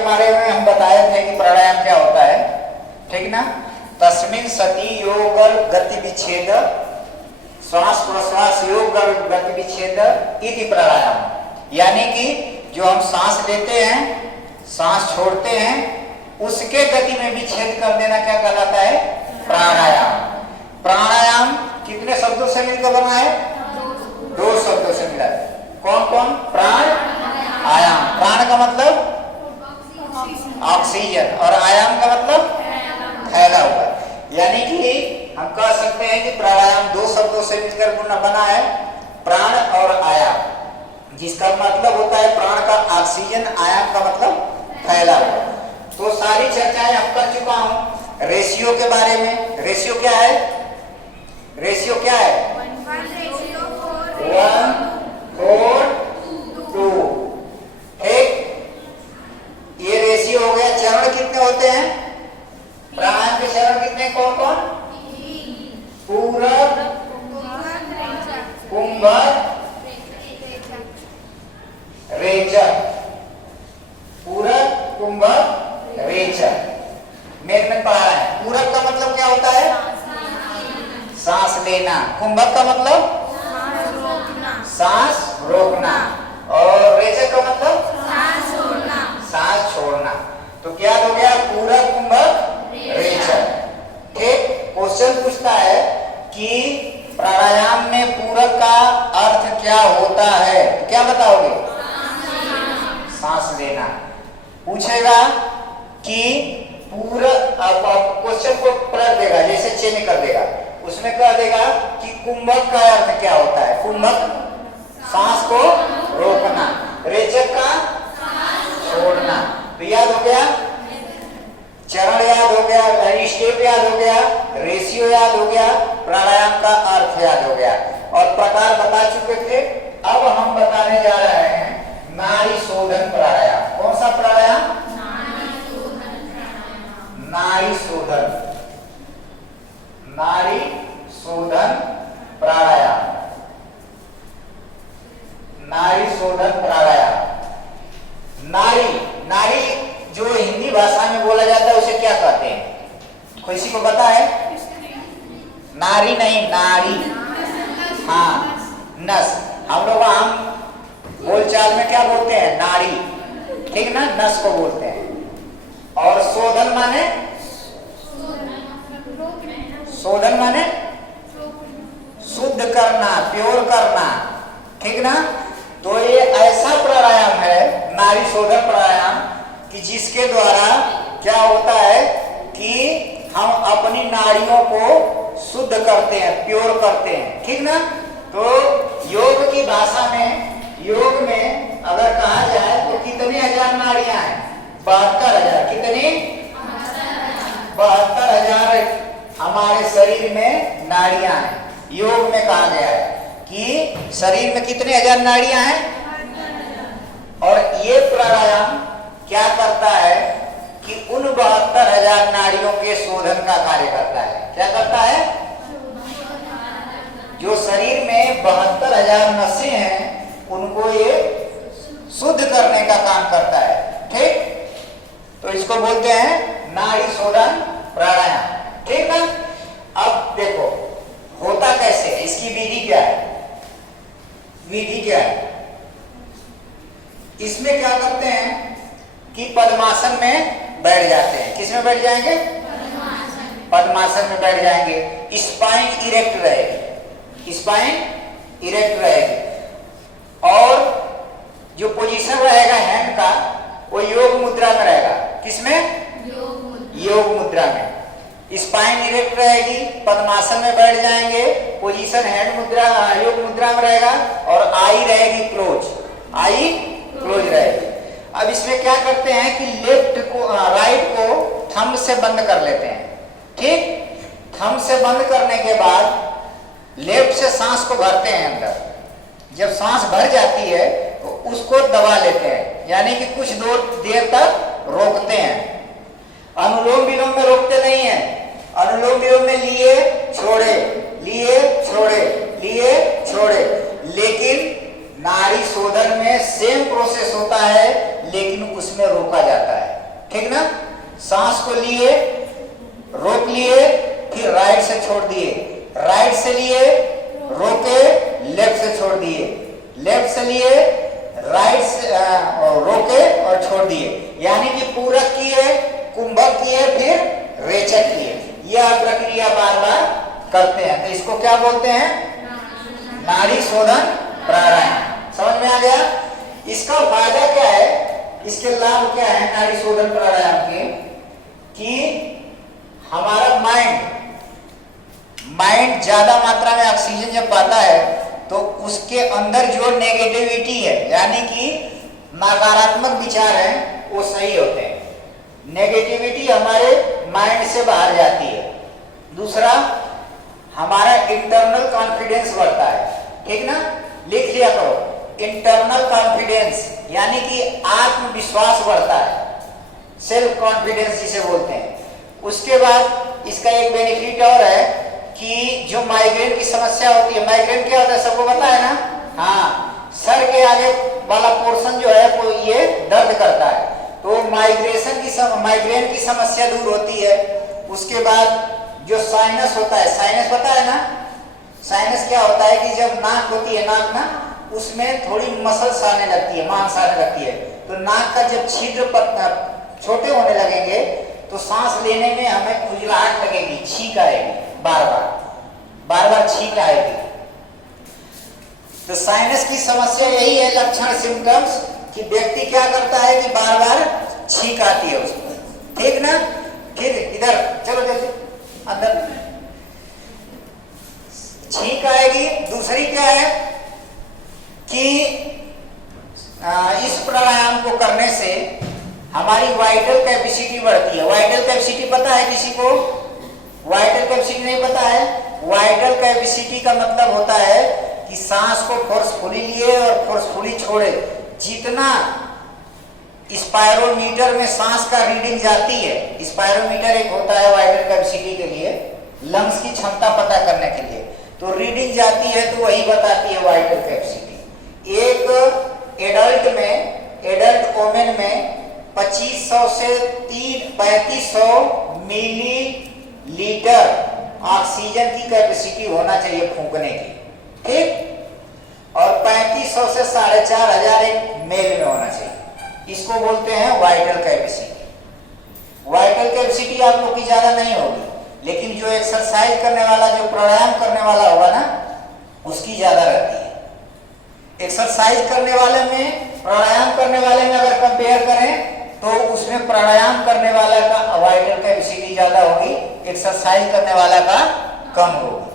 के बारे में हम बताए थे कि प्राणायाम क्या होता है, ठीक ना। तस्मिन् सति योगल गति विच्छेद, श्वास प्रश्वास योग गति विच्छेद इति प्राणायाम। यानी कि जो हम सांस लेते हैं, सांस छोड़ते हैं, उसके गति में विच्छेद कर देना क्या कहलाता है? प्राणायाम। प्राणायाम कितने शब्दों से मिलकर बना है? 2 शब्दों से मिला है। कौन कौन? प्राण, आयाम। प्राण का मतलब ऑक्सीजन और आयाम का मतलब फैला हुआ। यानी कि हम कह सकते हैं कि प्राणायाम 2 शब्दों से मिलकर बना है, प्राण और आयाम, जिसका मतलब होता है प्राण का ऑक्सीजन, आयाम का मतलब फैला हुआ। तो सारी चर्चाएं अब कर चुका हूं। रेशियो के बारे में, रेशियो क्या है? रेशियो क्या है? 1:4:2। ठीक, ये रेशियो हो गया। चरण कितने होते हैं? प्राणायाम के चरण कितने? कौन कौन? पूरक, कुंभक, रेचक। पूरक, कुंभक, रेचक। मेन में पढ़ा है। पूरक का मतलब क्या होता है? सांस लेना। कुंभक का मतलब सांस रोकना। और रेचक का मतलब सांस छोड़ना। तो क्या हो गया? पूरक, कुंभक, रेचक। ठीक, क्वेश्चन पूछता है कि प्राणायाम में पूरक का अर्थ क्या होता है? क्या बताओगे? सांस लेना। पूछेगा कि पूरक, क्वेश्चन को पलट देगा, जैसे चेंज कर देगा। उसमें कह देगा कि कुंभक का अर्थ क्या होता है? कुंभक सांस को रोकना, रेचक का छोड़ना। तो याद हो गया, चरण याद हो गया, स्टेप याद हो गया, रेशियो याद हो गया, प्राणायाम का अर्थ याद हो गया और प्रकार बता चुके थे। अब हम बताने जा रहे हैं नाड़ी शोधन प्राणायाम। कौन सा प्राणायाम? नाड़ी शोधन। नाड़ी शोधन प्राणायाम। नाड़ी शोधन प्राणायाम। नाड़ी, नाड़ी जो हिंदी भाषा में बोला जाता है उसे क्या कहते हैं? किसी को पता है? नारी नहीं, नाड़ी। हाँ, नस। हम लोग आम बोलचाल में क्या बोलते हैं? नाड़ी, ठीक ना, नस को बोलते हैं। और शोधन माने? शोधन माने शुद्ध करना, प्योर करना, ठीक ना। तो ये ऐसा प्राणायाम है, नाड़ी शोधन प्राणायाम, कि जिसके द्वारा क्या होता है कि हम अपनी नाड़ियों को शुद्ध करते हैं, प्योर करते हैं, ठीक ना। तो योग की भाषा में, योग में अगर कहा जाए तो कितने हजार नाड़ियां हैं? 72,000। कितनी? 72,000 हमारे शरीर में नाड़ियां हैं। योग में कहा गया है कि शरीर में कितने हजार नाड़ियां हैं। और ये प्राणायाम क्या करता है कि उन 72,000 नाड़ियों के शोधन का कार्य करता है। क्या करता है? जो शरीर में 72,000 नसें हैं उनको ये शुद्ध करने का काम करता है, ठीक। तो इसको बोलते हैं नाड़ी शोधन प्राणायाम, ठीक है। अब देखो होता कैसे है, इसकी विधि क्या है? विधि क्या है? इसमें क्या करते हैं कि पद्मासन में बैठ जाते हैं। किस में बैठ जाएंगे? पद्मासन में बैठ जाएंगे। स्पाइन इरेक्ट रहेगी, स्पाइन इरेक्ट रहेगी। और जो पोजीशन रहेगा हैंड का वो योग मुद्रा में रहेगा। किसमें? योग मुद्रा में। स्पाइन इरेक्ट रहेगी, पद्मासन में बैठ जाएंगे, पोजीशन हैंड मुद्रा, योग मुद्रा में रहेगा और आई रहेगी क्लोज, आई क्लोज रहेगी। अब इसमें क्या करते हैं कि लेफ्ट को, राइट को थंब से बंद कर लेते हैं, ठीक। थंब से बंद करने के बाद लेफ्ट से सांस को भरते हैं अंदर। जब सांस भर जाती है तो उसको दबा लेते हैं, यानी कि कुछ देर तक रोकते हैं। अनुलोम विलोम में रोकते नहीं है। अनुलोम विलोम में लिए छोड़े, लिए छोड़े, लिए छोड़े। लेकिन नाड़ी शोधन में सेम प्रोसेस होता है, लेकिन उसमें रोका जाता है। ठीक ना, सांस को लिए, रोक लिए, फिर राइट से छोड़ दिए, राइट से लिए, रोके, लेफ्ट से छोड़ दिए, लेफ्ट से लिए, राइट से रोके और छोड़ दिए, यानी कि पूरक किए, कुंभक किए, फिर रेचक किए। यह प्रक्रिया बार बार करते हैं, तो इसको क्या बोलते हैं? नाड़ी शोधन प्राणायाम। समझ में आ गया? इसका फायदा क्या है, इसके लाभ क्या है नाड़ी शोधन प्राणायाम के? कि हमारा माइंड ज्यादा मात्रा में ऑक्सीजन जब पाता है तो उसके अंदर जो नेगेटिविटी है, यानी कि नकारात्मक विचार हैं, वो सही होते हैं। नेगेटिविटी हमारे माइंड से बाहर जाती है। दूसरा, हमारा इंटरनल कॉन्फिडेंस बढ़ता है। ठीक ना, लिख लिया करो, इंटरनल कॉन्फिडेंस यानी कि आत्मविश्वास बढ़ता है, सेल्फ कॉन्फिडेंस जिसे बोलते हैं। उसके बाद इसका एक बेनिफिट और है कि जो माइग्रेन की समस्या होती है, माइग्रेन क्या होता है सबको पता है ना? हाँ, सर के आगे वाला पोर्शन जो है वो ये दर्द करता है, तो माइग्रेन की समस्या दूर होती है। उसके बाद जो साइनस होता है, साइनस पता है ना? साइनस क्या होता है कि जब नाक होती है, नाक ना, उसमें थोड़ी मसल्स आने लगती है, मांस आने लगती है, तो नाक का जब छिद्र छोटे होने लगेंगे तो सांस लेने में हमें खुजलाहट लगेगी, छींक आएगी, बार बार छींक आएगी। तो साइनस की समस्या यही है, लक्षण सिम्टम्स, कि व्यक्ति क्या करता है कि बार बार छींक आती है उसको। ठीक ना, फिर इधर चलो जल्दी अंदर, छींक आएगी। दूसरी क्या है कि इस प्राणायाम को करने से हमारी वाइटल कैपेसिटी बढ़ती है। वाइटल कैपेसिटी पता है किसी को? वाइटल कैपेसिटी नहीं पता है? वाइटल कैपेसिटी का मतलब होता है कि सांस को फोर्सफुली लिए और फोर्सफुली छोड़े। जितना स्पायरोमीटर में सांस का रीडिंग जाती है, स्पायरोमीटर एक होता है वाइटल कैपेसिटी के लिए, लंग्स की क्षमता पता करने के लिए, तो रीडिंग जाती है तो वही बताती है वाइटल कैपेसिटी। एक एडल्ट वोमेन में 2500 से 3500 मिलीलीटर ऑक्सीजन की कैपेसिटी होना चाहिए फूंकने की। ठीक, और 3500 से 4500 एक मेल में होना चाहिए। इसको बोलते हैं वाइटल कैपेसिटी। वाइटल कैपेसिटी आप लोग की ज्यादा नहीं होगी, लेकिन जो एक्सरसाइज करने वाला, जो प्राणायाम करने वाला होगा ना, उसकी ज्यादा रहती है। एक्सरसाइज करने वाले में, प्राणायाम करने वाले में अगर कंपेयर करें तो उसमें प्राणायाम करने वाला का वाइटल कैपेसिटी ज्यादा होगी, एक्सरसाइज करने वाला का कम होगी।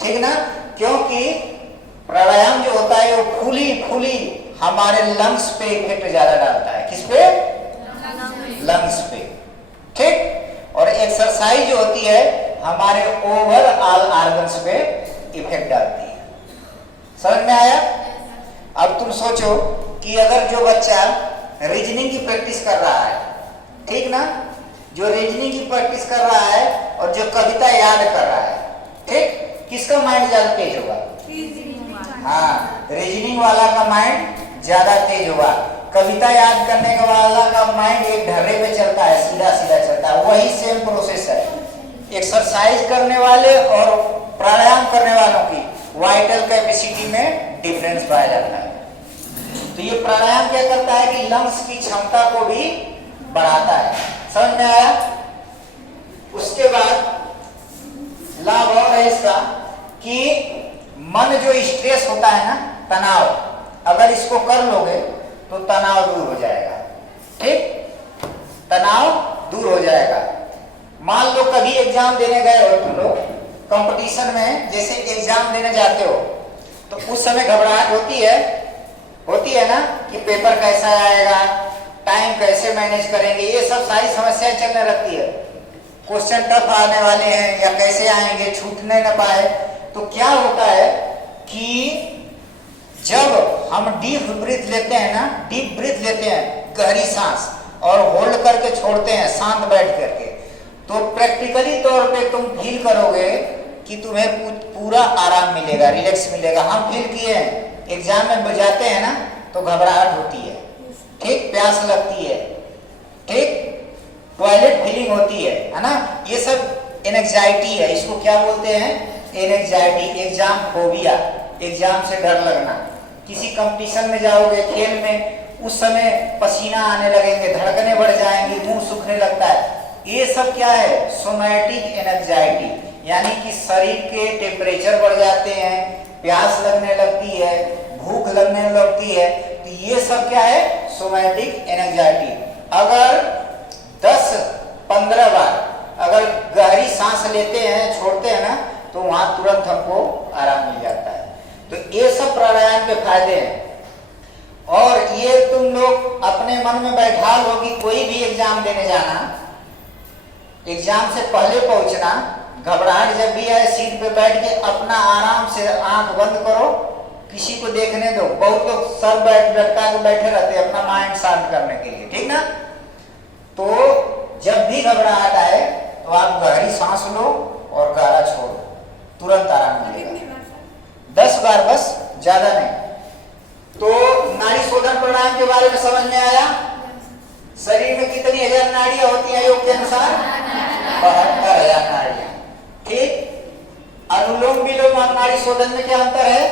ठीक ना, क्योंकि प्राणायाम जो होता है वो फुली हमारे लंग्स पे इफेक्ट ज्यादा डालता है। किस पे? लंग्स पे। ठीक, और एक्सरसाइज जो होती है हमारे ओवरऑल ऑर्गन्स पे इफेक्ट डालती है। समझ में आया? अब तुम सोचो कि अगर जो बच्चा रीजनिंग की प्रैक्टिस कर रहा है, ठीक ना, जो रीजनिंग की प्रैक्टिस कर रहा है और जो कविता याद कर रहा है, ठीक, किसका माइंड ज्यादा तेज होगा? हाँ, रीजनिंग वाला का माइंड ज्यादा तेज होगा। कविता याद करने वाला का माइंड एक ढर्रे पे चलता है, सीधा चलता है। वही सेम प्रोसेस है। एक्सरसाइज करने वाले और प्राणायाम करने वालों की वाइटल कैपेसिटी में डिफरेंस पाया जाता है। तो ये प्राणायाम क्या करता है कि लंग्स की क्षमता को भी बढ़ाता है। समझ में आया? उसके बाद लाभ और है इसका कि मन जो स्ट्रेस होता है ना, तनाव, अगर इसको कर लोगे तो तनाव दूर हो जाएगा। ठीक, तनाव दूर हो जाएगा। मान लो कभी एग्जाम देने गए हो तुम लोग, कंपटीशन में जैसे एग्जाम देने जाते हो तो उस समय घबराहट होती है ना, कि पेपर कैसा आएगा, टाइम कैसे मैनेज करेंगे, ये सब सारी समस्याएं चलने लगती है। क्वेश्चन टफ आने वाले हैं या कैसे आएंगे, छूटने न पाए। तो क्या होता है कि जब हम डीप ब्रीथ लेते हैं ना, डीप ब्रीथ लेते हैं, गहरी सांस, और होल्ड करके छोड़ते हैं शांत बैठ करके, तो प्रैक्टिकली तौर पे तुम फील करोगे कि तुम्हें पूरा आराम मिलेगा, रिलैक्स मिलेगा। हम फील किए हैं, एग्जाम में जाते हैं ना तो घबराहट होती है, ठीक, प्यास लगती है, फीलिंग होती है ना, ये सब एंजाइटी है। इसको क्या बोलते हैं? एंजाइटी। एग्जाम फोबिया, एग्जाम से डर लगना। किसी कंपटीशन में जाओगे, खेल में, उस समय पसीना आने लगेंगे, धड़कनें बढ़ जाएंगी, मुंह सूखने लगता है। ये सब क्या है? सोमैटिक एंजाइटी, यानी कि शरीर के टेम्परेचर बढ़ जाते हैं, प्यास लगने लगती है, भूख लगने लगती है। तो ये सब क्या है? Somatic anxiety. अगर 10-15 बार अगर गहरी सांस लेते हैं, छोड़ते हैं ना, तो वहां तुरंत हमको आराम मिल जाता है। तो ये सब प्राणायाम के फायदे हैं। और ये तुम लोग अपने मन में बैठा लो कि कोई भी एग्जाम देने जाना, एग्जाम से पहले पहुंचना, घबराहट जब भी आए सीट पे बैठ के अपना आराम से आंख बंद करो, किसी को देखने दो। बहुत लोग सर लटका के बैठे रहते हैं अपना माइंड शांत करने के लिए, ठीक ना। तो जब भी घबराहट आए तो आप गहरी सांस लो और गहरा छोड़ो, तुरंत आराम मिलेगा। 10 बार बस, ज्यादा नहीं। तो नाड़ी शोधन प्राणायाम के बारे में समझ में आया? शरीर में कितनी हजार नाड़ियां होती हैं योग के अनुसार? 72,000 नाड़ियां। ठीक। अनुलोम विलोम और नाड़ी शोधन में क्या अंतर है?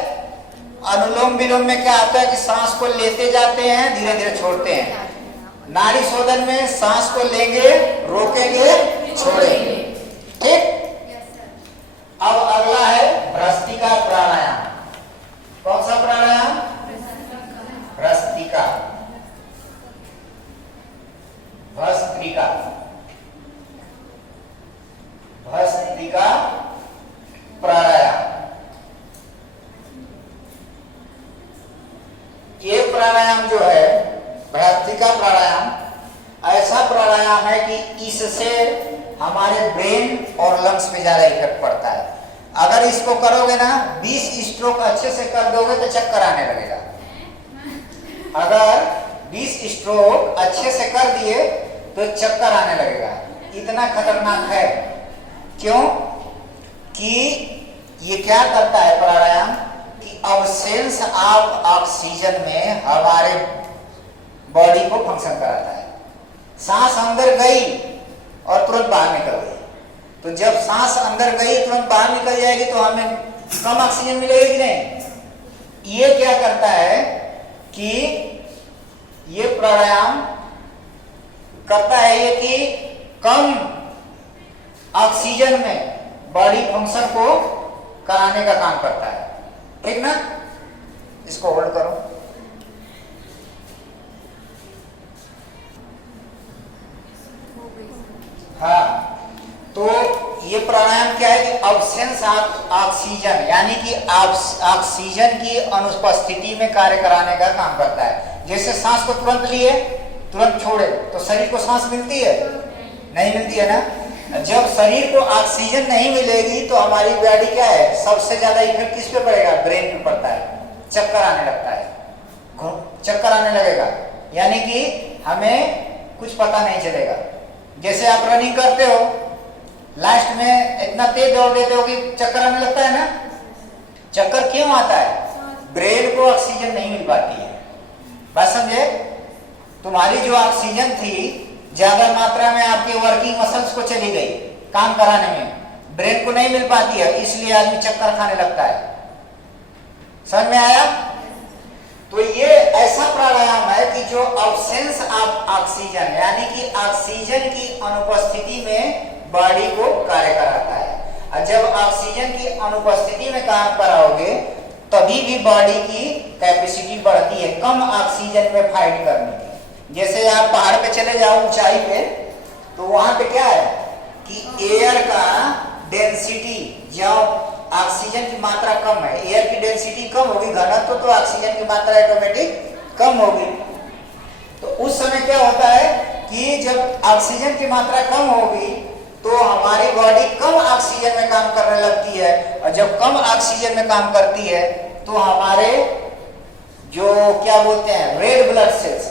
अनुलोम विलोम में क्या आता है कि सांस को लेते जाते हैं, धीरे धीरे छोड़ते हैं। नाड़ी शोधन में सांस को लेंगे, रोकेंगे, छोड़ेंगे। ठीक। अब अगला है भ्रस्त्रिका प्राणायाम। कौन सा प्राणायाम? भ्रस्त्रिका। भस्त्रिका, भस्त्रिका प्राणायाम। ये प्राणायाम जो है भस्त्रिका प्राणायाम, ऐसा प्राणायाम है कि इससे हमारे ब्रेन और लंग्स पे ज्यादा इफेक्ट पड़ता है। अगर इसको करोगे ना, 20 स्ट्रोक अच्छे से कर दोगे तो चक्कर आने लगेगा। अगर 20 स्ट्रोक अच्छे से कर दिए तो चक्कर आने लगेगा। इतना खतरनाक है। क्यों? कि ये क्या करता है प्राणायाम कि अब्सेंस ऑफ ऑक्सीजन में हमारे बॉडी को फंक्शन कराता है। सांस अंदर गई और तुरंत बाहर निकल गई, तो जब सांस अंदर गई तुरंत बाहर निकल जाएगी तो हमें कम ऑक्सीजन मिलेगी कि नहीं? ये क्या करता है कि ये प्राणायाम करता है ये कि कम ऑक्सीजन में बॉडी फंक्शन को कराने का काम करता है। ठीक ना। इसको होल्ड करो। हाँ, तो ये प्राणायाम क्या है कि अब्सेंस ऑफ ऑक्सीजन, यानी कि ऑक्सीजन की अनुपस्थिति में कार्य कराने का काम करता है। जैसे सांस को तुरंत लिए तुरंत छोड़े तो शरीर को सांस मिलती है? नहीं मिलती है ना। जब शरीर को ऑक्सीजन नहीं मिलेगी तो हमारी बॉडी क्या है, सबसे ज्यादा इफेक्ट किस पे पड़ेगा? ब्रेन पे पड़ता है। चक्कर आने लगता है, चक्कर आने लगेगा, यानी कि हमें कुछ पता नहीं चलेगा। जैसे आप रनिंग करते हो, लास्ट में इतना तेज दौड़ देते हो कि चक्कर आने लगता है ना। चक्कर क्यों आता है? ब्रेन को ऑक्सीजन नहीं मिल पाती है। बात समझे? तुम्हारी जो ऑक्सीजन थी ज्यादा मात्रा में आपके वर्किंग मसल्स को चली गई काम कराने में, ब्रेन को नहीं मिल पाती है, इसलिए आदमी चक्कर खाने लगता है। समझ में आया? तो ये ऐसा प्राणायाम है कि जो अब्सेंस ऑफ ऑक्सीजन, यानी कि ऑक्सीजन की अनुपस्थिति में बॉडी को कार्य कराता है। और जब ऑक्सीजन की अनुपस्थिति में काम कराओगे तभी भी बॉडी की कैपेसिटी बढ़ती है कम ऑक्सीजन में फाइट करने की। जैसे आप पहाड़ पे चले जाओ ऊंचाई पे, तो वहां पे क्या है कि एयर का डेंसिटी, जब ऑक्सीजन की मात्रा कम है, एयर की डेंसिटी कम होगी, घनत्व तो ऑक्सीजन की मात्रा ऑटोमेटिक कम होगी। तो उस समय क्या होता है कि जब ऑक्सीजन की मात्रा कम होगी तो हमारी बॉडी कम ऑक्सीजन में काम करने लगती है, और जब कम ऑक्सीजन में काम करती है तो हमारे जो क्या बोलते हैं red blood cells,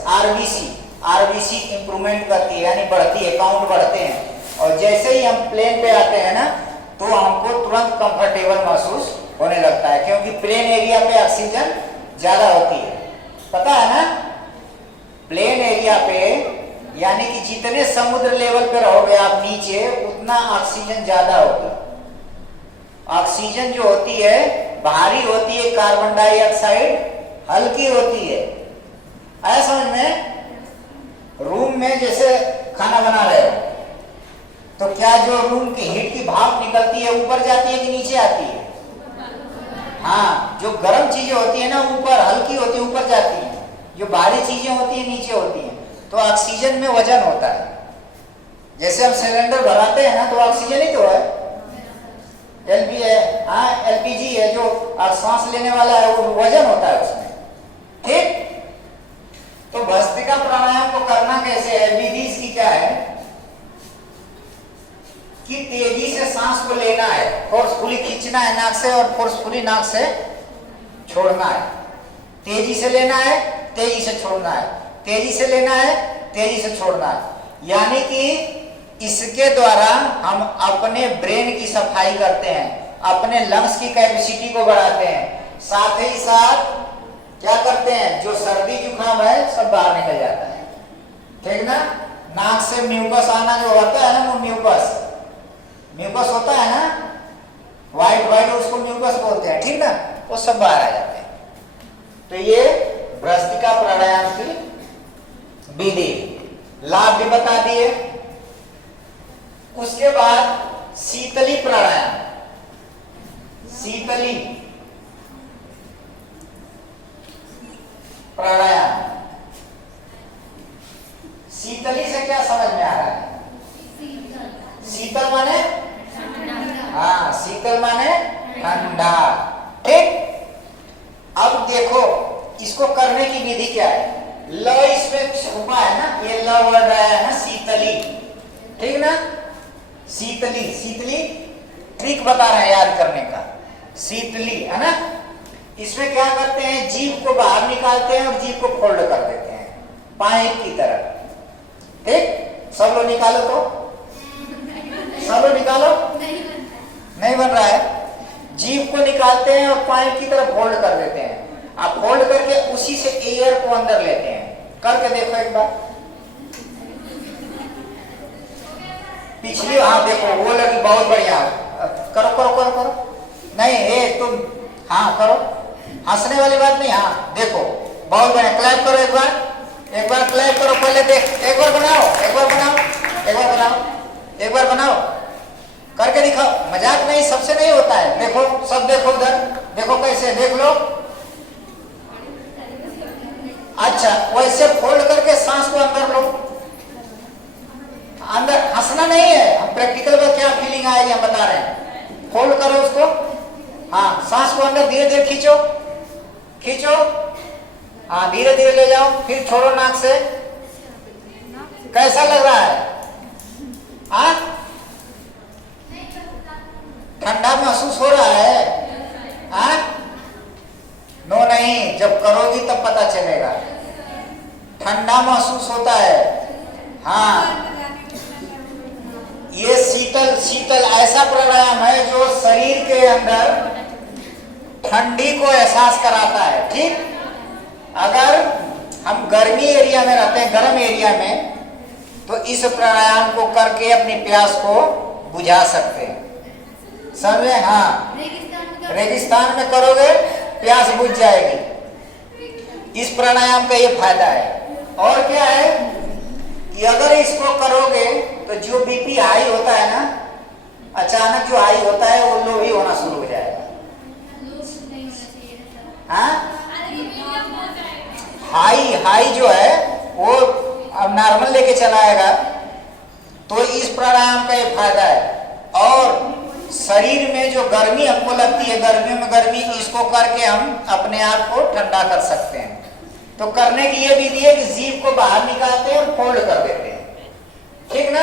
RBC improvement करती है, यानी बढ़ती है, काउंट बढ़ते हैं। और जैसे ही हम प्लेन पे आते हैं ना तो हमको तुरंत कंफर्टेबल महसूस होने लगता है, क्योंकि प्लेन एरिया पे ऑक्सीजन ज्यादा होती है। पता है ना, प्लेन एरिया पे यानी कि जितने समुद्र लेवल पे रहोगे आप नीचे, उतना ऑक्सीजन ज्यादा होगा। ऑक्सीजन जो होती है भारी होती है, कार्बन डाइऑक्साइड हल्की होती है। आया समझ में? रूम में जैसे खाना बना रहे हो तो क्या जो रूम की हीट की भाप निकलती है ऊपर जाती है कि नीचे आती है? हाँ, जो गर्म चीजें होती है ना ऊपर हल्की होती है, ऊपर जाती है। जो भारी चीजें होती है नीचे होती हैं। तो ऑक्सीजन में वजन होता है। जैसे हम सिलेंडर भराते हैं ना तो ऑक्सीजन ही तो है, एलपी है, हाँ एलपीजी है, जो सांस लेने वाला है वो वजन होता है उसमें। ठीक, तो भस्त्रिका प्राणायाम को करना कैसे है? विधि इसकी क्या है कि तेजी से सांस को लेना है, फोर्सफुली खींचना है नाक से और फोर्सफुली नाक से छोड़ना है। तेजी से लेना है, तेजी से छोड़ना है, तेजी से लेना है, तेजी से छोड़ना है। यानी कि इसके द्वारा हम अपने ब्रेन की सफाई करते हैं, अपने लंग्स की कैपेसिटी को बढ़ाते हैं, साथ ही साथ क्या करते हैं, जो सर्दी जुकाम है सब बाहर निकल जाता है। ठीक ना? नाक से म्यूकस आना जो होता है ना, वो म्यूकस होता है ना, व्हाइट व्हाइट, उसको म्यूकस बोलते हैं। ठीक ना? वो सब बाहर आ जाते हैं। तो ये भस्त्रिका प्राणायाम की विधि, लाभ भी बता दिए। उसके बाद शीतली प्राणायाम। शीतली प्राणायाम, शीतली से क्या समझ में आ रहा है? शीतल माने, हाँ शीतल माने ठंडा। ठीक, अब देखो इसको करने की विधि क्या है। ल इसमें छुपा है ना, ये ल वर्ड आया है ना, शीतली। ठीक ना? शीतली, शीतली ट्रिक बता रहे हैं याद करने का। शीतली है ना, इसमें क्या करते हैं, जीभ को बाहर निकालते हैं और जीभ को फोल्ड कर देते हैं पाइप की तरह। ठीक, सब लोग निकालो, तो सब लोग निकालो। नहीं बन रहा है। जीभ को निकालते हैं और पाइप की तरह फोल्ड कर देते हैं। आप फोल्ड करके उसी से एयर को अंदर लेते हैं। करके देखो एक बार, पिछली, हाँ देखो वो लगी, बहुत बढ़िया। करो करो करो करो, नहीं ये तुम, हाँ करो, हंसने वाली बात नहीं, हाँ देखो बहुत बढ़िया। क्लैप करो एक बार क्लैप करो। पहले देख, एक बार बनाओ, एक बार बनाओ, एक बार बनाओ, एक बार बनाओ, करके दिखाओ। मजाक नहीं, सबसे नहीं होता है। देखो सब, देखो उधर देखो, कैसे देख लो। अच्छा, वैसे फोल्ड करके सांस को अंदर लो, अंदर। हंसना नहीं है, हम प्रैक्टिकल में क्या फीलिंग आएगी हम बता रहे हैं। फोल्ड करो उसको, हाँ सांस को अंदर धीरे धीरे खींचो, खींचो, हाँ धीरे धीरे ले जाओ, फिर छोड़ो नाक से। कैसा लग रहा है? हाँ ठंडा महसूस हो रहा है? हाँ नो नहीं, जब करोगी तब पता चलेगा। ठंडा महसूस होता है। हाँ, ये शीतल, शीतल ऐसा प्राणायाम है जो शरीर के अंदर ठंडी को एहसास कराता है। ठीक, अगर हम गर्मी एरिया में रहते हैं, गर्म एरिया में, तो इस प्राणायाम को करके अपनी प्यास को बुझा सकते हैं। समझे? हाँ, रेगिस्तान में करोगे प्यास बुझ जाएगी। इस प्राणायाम का ये फायदा है। और क्या है कि अगर इसको करोगे तो जो बीपी हाई होता है ना, अचानक जो हाई होता है वो लो ही होना शुरू हो जाएगा। हाँ, हाई जो है वो अब नॉर्मल लेके चला आएगा। तो इस प्राणायाम का ये फायदा है। और शरीर में जो गर्मी हमको लगती है, गर्मियों में गर्मी, इसको करके हम अपने आप को ठंडा कर सकते हैं। तो करने की ये विधि है कि जीभ को बाहर निकालते हैं और फोल्ड कर देते हैं। ठीक ना?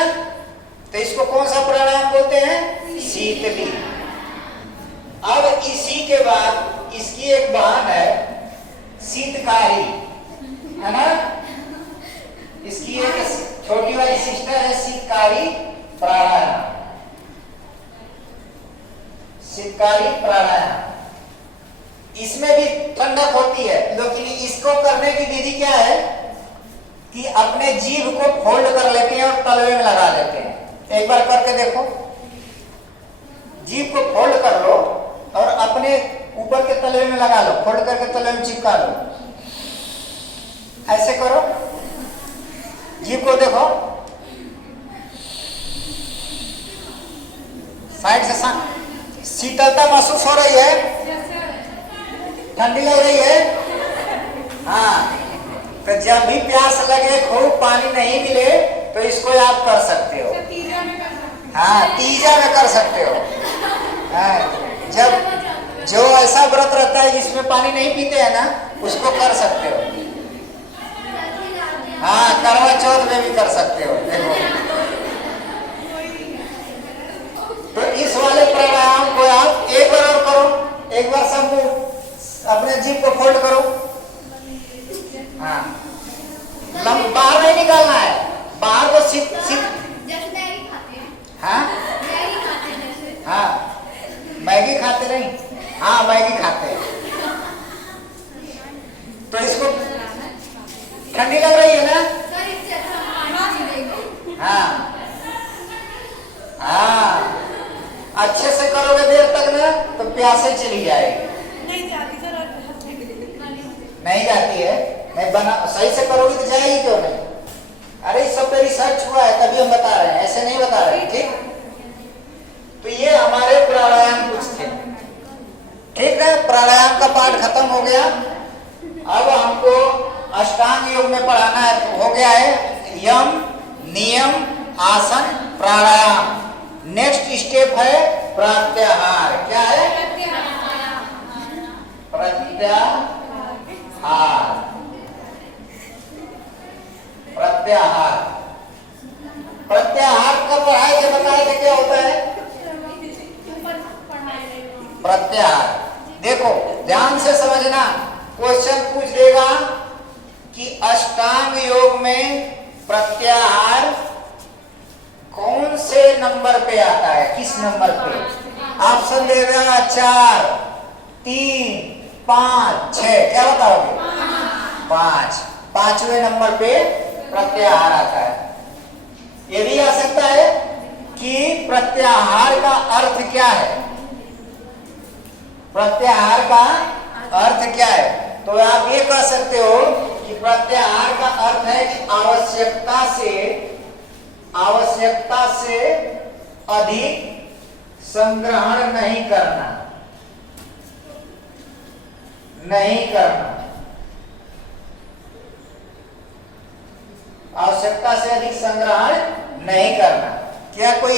तो इसको कौन सा प्राणायाम बोलते हैं? शीतली। अब इसी के बाद इसकी एक बहन है शीतकारी, है ना? इसकी एक छोटी वाली सिस्टर है शीतकारी प्राणायाम। शीतकारी प्राणायाम, इसमें भी ठंडक होती है, लेकिन इसको करने की विधि क्या है कि अपने जीभ को फोल्ड कर लेते हैं और तलवे में लगा लेते हैं। एक बार करके देखो, जीभ को फोल्ड कर लो और अपने ऊपर के तलवे में लगा लो, फोल्ड करके तलवे में चिपका लो। ऐसे करो, जीभ को देखो, साइड से शीतलता महसूस हो रही है, ठंडी लग रही है। हाँ, तो जब भी प्यास लगे, खूब पानी नहीं मिले, तो इसको आप कर सकते हो। हाँ, तीजा में कर सकते हो। हाँ, जब जो ऐसा व्रत रहता है जिसमें पानी नहीं पीते हैं ना, उसको कर सकते हो। हाँ, करवा चौथ में भी कर सकते हो। देखो, तो इस वाले प्राणायाम को आप एक बार और करो, एक बार सब अपने जीभ को फोल्ड करो। हाँ, बाहर नहीं निकालना है, बाहर तो हाँ हाँ, मैगी खाते नहीं, हाँ मैगी खाते हैं। तो इसको ठंडी लग रही है ना? हाँ हाँ, अच्छे से करोगे देर तक ना तो प्यासे चली जाएगी। नहीं जाती है, नहीं बना सही से करोगी तो जाएगी क्यों नहीं? अरे इस सब पे रिसर्च हुआ है, तभी हम बता रहे हैं, ऐसे नहीं बता रहे हैं। ठीक, तो ये हमारे प्राणायाम कुछ थे। ठीक है, प्राणायाम का पाठ खत्म हो गया। अब हमको अष्टांग योग में पढ़ाना है, तो हो गया है यम, नियम, आसन, प्राणायाम। नेक्स्ट स्टेप है प्रत्याहार। क्या है? प्रत्याहार। प्रत्याहार, प्रत्याहार का पढ़ाई से बताए थे क्या होता है? प्रत्याहार देखो ध्यान से समझना, क्वेश्चन पूछ देगा कि अष्टांग योग में प्रत्याहार कौन से नंबर पे आता है, किस नंबर पे? ऑप्शन दे देगा 4, 3, 5, 6। क्या बताओगे? 5। 5वें नंबर पे प्रत्याहार आता है। ये भी आ सकता है कि प्रत्याहार का अर्थ क्या है, प्रत्याहार का अर्थ क्या है? तो आप ये कह सकते हो कि प्रत्याहार का अर्थ है कि आवश्यकता से अधिक संग्रहण नहीं करना, आवश्यकता से अधिक संग्रहण नहीं करना। क्या कोई